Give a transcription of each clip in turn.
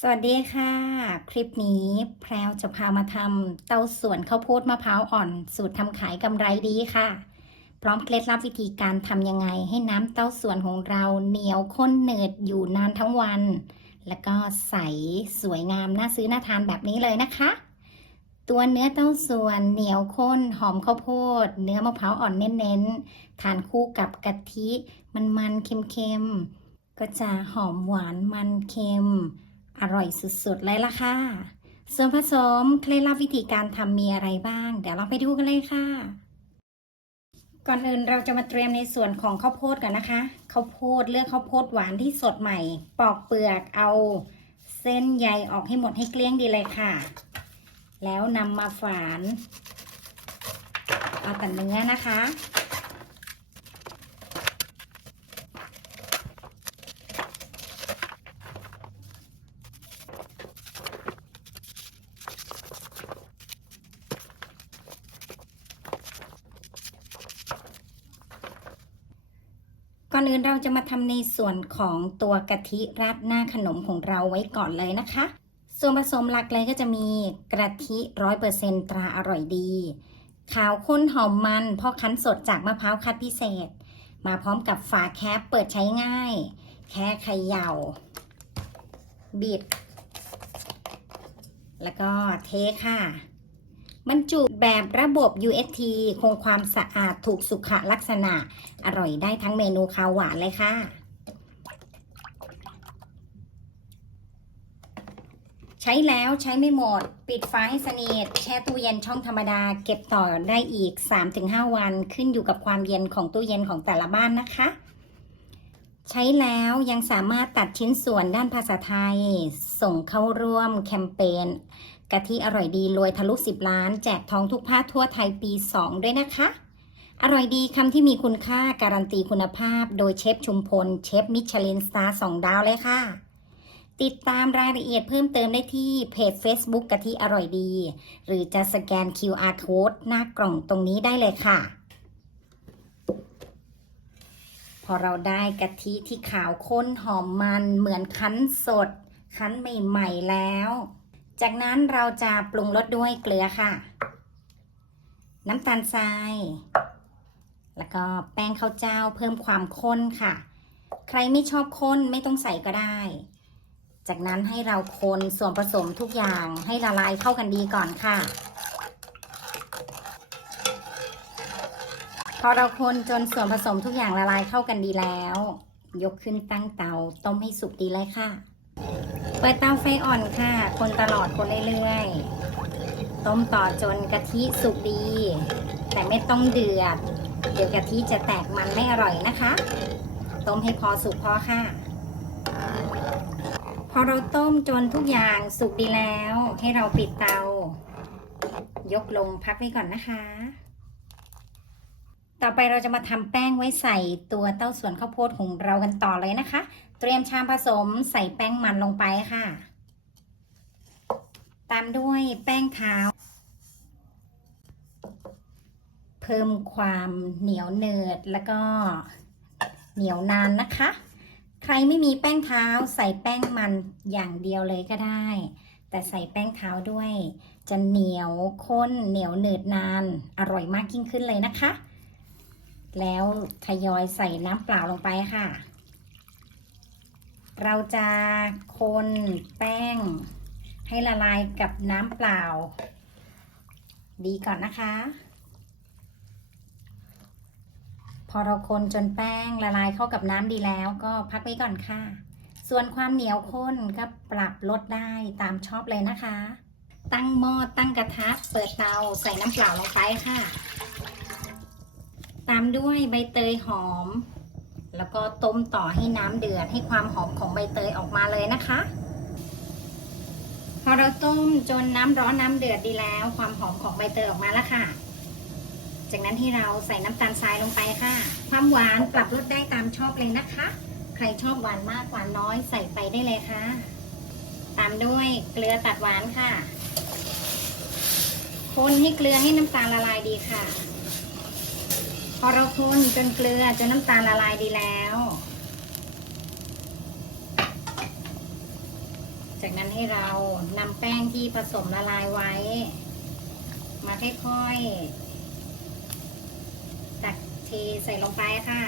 สวัสดีค่ะ คลิปนี้แพรวจะพามาทำเต้าส่วนข้าวโพดมะพร้าวอ่อน สูตรทำขายกำไรดีค่ะ พร้อมเคล็ดลับวิธีการทำยังไง ให้น้ำเต้าส่วนของเราเหนียวข้นเนืดอยู่นานทั้งวัน แล้วก็ใสสวยงามน่าซื้อน่าทานแบบนี้เลยนะคะ ตัวเนื้อเต้าส่วนเหนียวข้นหอมข้าวโพด เนื้อมะพร้าวอ่อนเน้นๆทานคู่กับกะทิมันๆเค็มๆก็จะหอมหวานมันเค็ม อร่อยสุดๆ เลยล่ะค่ะ ส่วนผสมเคล็ดลับวิธีการทำมีอะไรบ้าง เดี๋ยวเราไปดูกันเลยค่ะ ก่อนอื่นเราจะมาเตรียมในส่วนของข้าวโพดกันนะคะ ข้าวโพดเลือกข้าวโพดหวานที่สดใหม่ ปอกเปลือกเอาเส้นใยออกให้หมดให้เกลี้ยงดีเลยค่ะ แล้วนำมาฝาน เอาแต่เนื้อนะคะ ก่อนอื่นเราจะมาทำในส่วนของตัวกะทิราดหน้าขนมของเราไว้ก่อนเลยนะคะ ส่วนผสมหลักเลยก็จะมีกะทิร้อยเปอร์เซนตราอร่อยดี ขาวข้นหอมมันพ่อคั้นสดจากมะพร้าวคัดพิเศษ มาพร้อมกับฝาแคปเปิดใช้ง่าย แค่เขยา่า บิด แล้วก็เทค่ะ บรรจุแบบระบบ UST คงความสะอาดถูกสุขลักษณะ อร่อยได้ทั้งเมนูคาวหวานเลยค่ะ ใช้แล้วใช้ไม่หมด ปิดฝาให้สนิทแช่ตู้เย็นช่องธรรมดา เก็บต่อได้อีก 3-5 วันขึ้นอยู่กับความเย็นของตู้เย็นของแต่ละบ้านนะคะใช้แล้วยังสามารถตัดชิ้นส่วนด้านภาษาไทย ส่งเข้าร่วมแคมเปญ กะทิอร่อยดีรวยทะลุ 10 ล้าน แจกทองทุกภาคทั่วไทยปี 2 ด้วยนะคะ อร่อยดีคำที่มีคุณค่าการันตีคุณภาพ โดยเชฟชุมพล เชฟมิชลินสตาร์สองดาวเลยค่ะ ติดตามรายละเอียดเพิ่มเติมได้ที่เพจ Facebook กะทิอร่อยดี หรือจะสแกน QR code หน้ากล่องตรงนี้ได้เลยค่ะ พอเราได้กะทิที่ขาวข้นหอมมันเหมือนคั้นสดคั้นใหม่ ๆ แล้ว จากนั้นเราจะปรุงรสด้วยเกลือค่ะ น้ำตาลทราย แล้วก็แป้งข้าวเจ้าเพิ่มความข้นค่ะ ใครไม่ชอบข้นไม่ต้องใส่ก็ได้ จากนั้นให้เราคนส่วนผสมทุกอย่างให้ละลายเข้ากันดีก่อนค่ะ พอเราคนจนส่วนผสมทุกอย่างละลายเข้ากันดีแล้ว ยกขึ้นตั้งเตาต้มให้สุกดีเลยค่ะ เปิดเตาไฟอ่อนค่ะ คนตลอดคนเรื่อยๆ ต้มต่อจนกะทิสุกดี แต่ไม่ต้องเดือด เดี๋ยวกะทิจะแตกมันไม่อร่อยนะคะ ต้มให้พอสุกพอค่ะ พอเราต้มจนทุกอย่างสุกดีแล้ว ให้เราปิดเตา ยกลงพักไว้ก่อนนะคะ ต่อไปเราจะมาทำแป้งไว้ใส่ตัวเต้าส่วนข้าวโพดของเรากันต่อเลยนะคะ ตรียมชามผสมใส่แป้งมันลงไปค่ะ ตามด้วยแป้งเท้า เพิ่มความเหนียวเนืดแล้วก็เหนียวนานนะคะ ใครไม่มีแป้งเท้าใส่แป้งมันอย่างเดียวเลยก็ได้ แต่ใส่แป้งเท้าด้วย จะเหนียวข้นเหนียวหนืดนานอร่อยมากยิ่งขึ้นเลยนะคะ แล้วทยอยใส่น้ำเปล่าลงไปค่ะ เราจะคนแป้ง ให้ละลายกับน้ำเปล่า ดีก่อนนะคะ พอเราคนจนแป้งละลายเข้ากับน้ำดีแล้วก็พักไว้ก่อนค่ะ ส่วนความเหนียวข้นก็ปรับลดได้ตามชอบเลยนะคะ ตั้งหม้อตั้งกระทะเปิดเตาใส่น้ำเปล่าลงไปค่ะ ตามด้วยใบเตยหอม แล้วก็ต้มต่อให้น้ำเดือดให้ความหอมของใบเตยออกมาเลยนะคะ พอเราต้มจนน้ำร้อนน้ำเดือดดีแล้ว ความหอมของใบเตยออกมาแล้วค่ะ จากนั้นที่เราใส่น้ำตาลทรายลงไปค่ะ ความหวานปรับลดได้ตามชอบเลยนะคะ ใครชอบหวานมากหวานน้อยใส่ไปได้เลยค่ะ ตามด้วยเกลือตัดหวานค่ะ คนให้เกลือให้น้ำตาลละลายดีค่ะ อเราคนจนเกลือจนน้ำตาลละลายดีแล้ว จากนั้นให้เรานำแป้งที่ผสมละลายไว้ มาค่อยๆตักเทใส่ลงไปค่ะ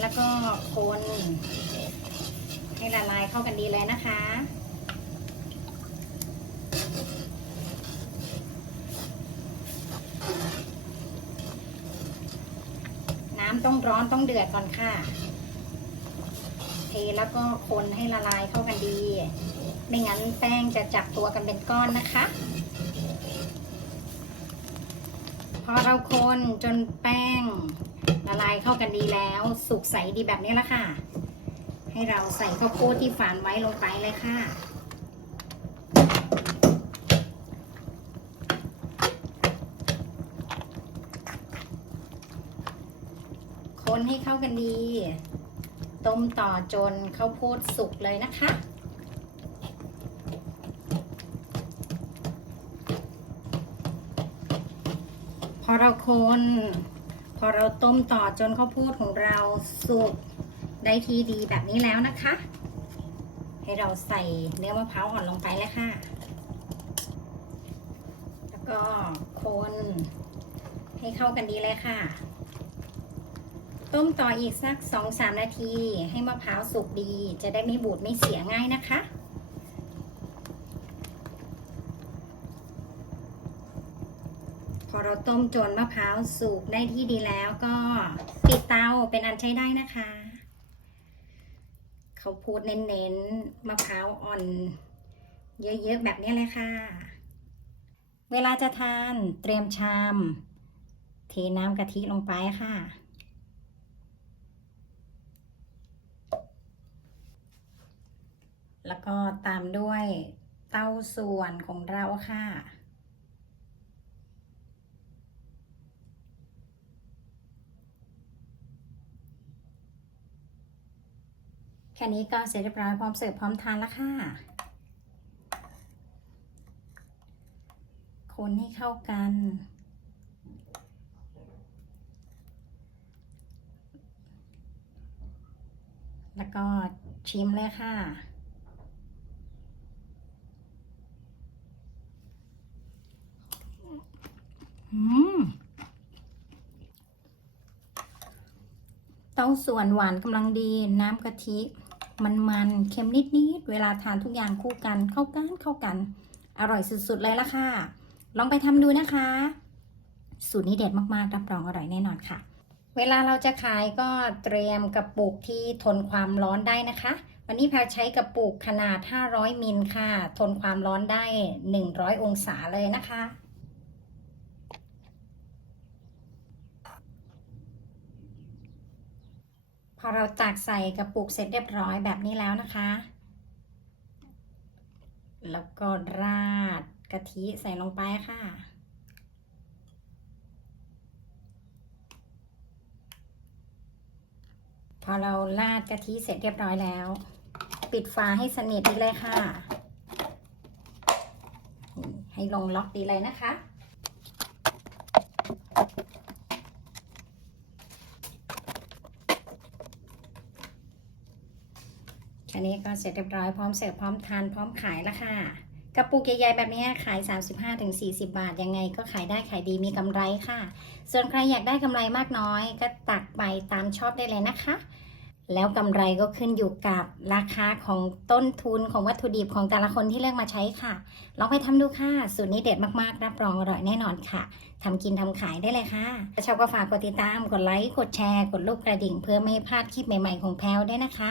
แล้วก็คนให้ละลายเข้ากันดีเลยนะคะน้ำต้องร้อนต้องเดือดก่อนค่ะ เทแล้วก็คนให้ละลายเข้ากันดี ไม่งั้นแป้งจะจับตัวกันเป็นก้อนนะคะ พอเราคนจนแป้ง ละลายเข้ากันดีแล้ว สุกใสดีแบบนี้แล้วค่ะ ให้เราใส่ข้าวโพดที่ฝานไว้ลงไปเลยค่ะ คนให้เข้ากันดี ต้มต่อจนข้าวโพดสุกเลยนะคะพอเราคน พอเราต้มต่อจนข้าวโพดของเราสุกได้ทีดีแบบนี้แล้วนะคะ ให้เราใส่เนื้อมะพร้าวอ่อนลงไปเลยค่ะ แล้วก็คนให้เข้ากันดีเลยค่ะ ต้มต่ออีกสัก 2-3 นาที ให้มะพร้าวสุกดี จะได้ไม่บูดไม่เสียง่ายนะคะ อเราต้มจนมะพร้าวสุกได้ที่ดีแล้วก็ปิดเตาเป็นอันใช้ได้นะคะ เขาพูดเน้นๆมะพร้าวอ่อน เยอะๆแบบนี้เลยค่ะ เวลาจะทานเตรียมชาม เทน้ำกะทิลงไปค่ะ แล้วก็ตามด้วยเต้าส่วนของเราค่ะ แค่นี้ก็เสร็จเรียบร้อยพร้อมเสิร์ฟพร้อมทานแล้วค่ะ คนให้เข้ากัน แล้วก็ชิมเลยค่ะ อืมเต้าส่วนหวานกำลังดีน้ำกะทิ มันๆเค็มนิดๆเวลาทานทุกอย่างคู่กันเข้ากันเข้ากัน อร่อยสุดๆเลยละค่ะ ลองไปทำดูนะคะ สูตรนี้เด็ดมากๆรับรองอร่อยแน่นอนค่ะ เวลาเราจะขายก็เตรียมกระปุกที่ทนความร้อนได้นะคะ วันนี้แพรใช้กระปุกขนาด 500มิลค่ะ ทนความร้อนได้ 100 องศาเลยนะคะ พอเราตักใส่กระปุกเสร็จเรียบร้อยแบบนี้แล้วนะคะ แล้วก็ราดกะทิใส่ลงไปค่ะ พอเราราดกะทิเสร็จเรียบร้อยแล้ว ปิดฝาให้สนิทดีเลยค่ะ ให้ลงล็อกดีเลยนะคะ แค่นี้ก็เสร็จเรียบร้อยพร้อมเสิร์ฟพร้อมทานพร้อมขายแล้วค่ะกระปุกใหญ่ๆแบบนี้ขาย 35-40 บาท ยังไงก็ขายได้ขายดีมีกำไรค่ะ ส่วนใครอยากได้กำไรมากน้อย ก็ตักไปตามชอบได้เลยนะคะ แล้วกำไรก็ขึ้นอยู่กับราคาของต้นทุนของวัตถุดิบของแต่ละคนที่เลือกมาใช้ค่ะ ลองไปทำดูค่ะ สูตรนี้เด็ดมากๆ รับรองอร่อยแน่นอนค่ะทำกินทำขายได้เลยค่ะถ้าชอบก็ฝากกดติดตาม กดไลค์ กดแชร์ กดรูปกระดิ่ง เพื่อไม่ให้พลาดคลิปใหม่ๆของแพลวด้นะคะ